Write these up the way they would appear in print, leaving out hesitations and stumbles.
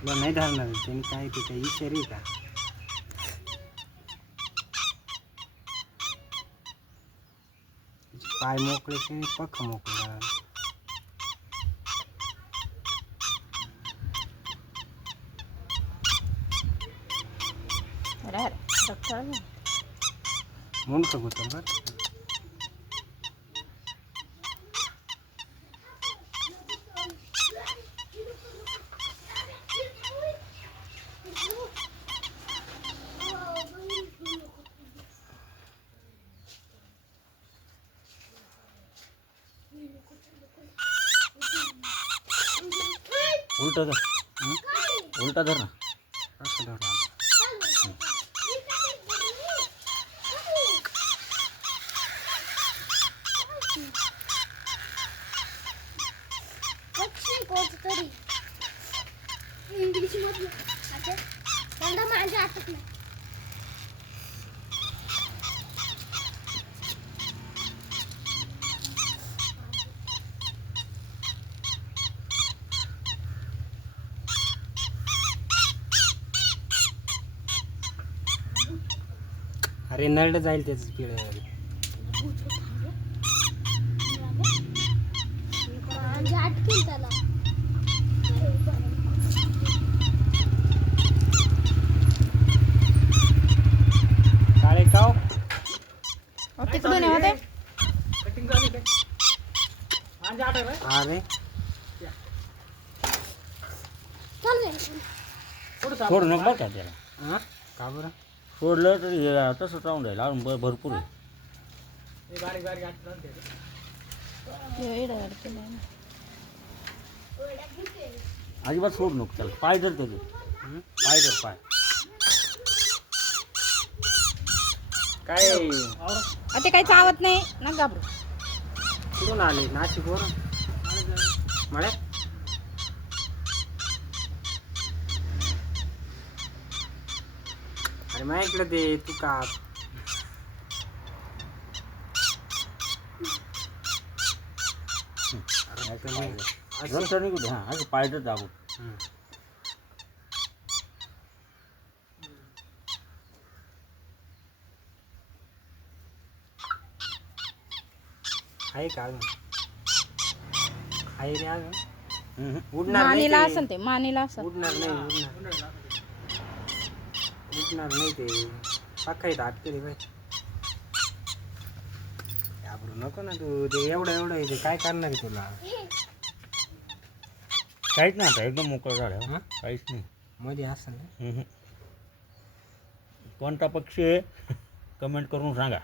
तुला नाही धरणार त्यांनी काय ते काही इशारी का पाय मोकळे की पख मोकळा मुंडक गुतल बरं उलटा धर उलटा धर ना असं धरा इंग्लिश मधलं आता त्यांना माझ्या हातात नाही अरे नरड जाईल त्याचं पिळ्यावर माझ्या अटकेल त्याला काळे काव तिकडून होते हा रे चल रे सोड नको बरं का त्याला हां का बरं सोडलं तरी तसंच राहून राहील अजून भरपूर आहे अजिबात सोड नको त्याला पाय धर त्याचे पाय धर पाय काय ते काही चावत नाही ना घाबरू कुठून आले नाशिकवरून मळ्यात अरे माझ्याकडे दे तू का नंतर नाही कुठे हां असं पाय धर दाबून आहे का अजून आहे रे अजून उडणार नाही मानेला ते. असेल ते मानेला असेल उडणार नाही उडणार नाही ते पक्का इथं अटके रे बाई घाबरू नको ना तू ते एवढं आहे ते काय करणार आहे तुला काहीच नाही आता एकदम मोकळं झालं हां काहीच नाही मध्ये असं ना कोणता पक्षी आहे कमेंट करून सांगा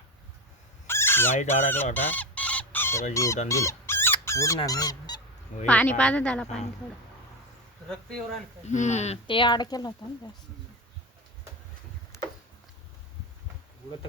वाईट अडकला होता त्याला जीवदान दिलं उडणार नाही पाणी पाजत त्याला पाणी थोडं रक्त येऊ राहिलं ते अडकेल होतं ना जास्त. उडत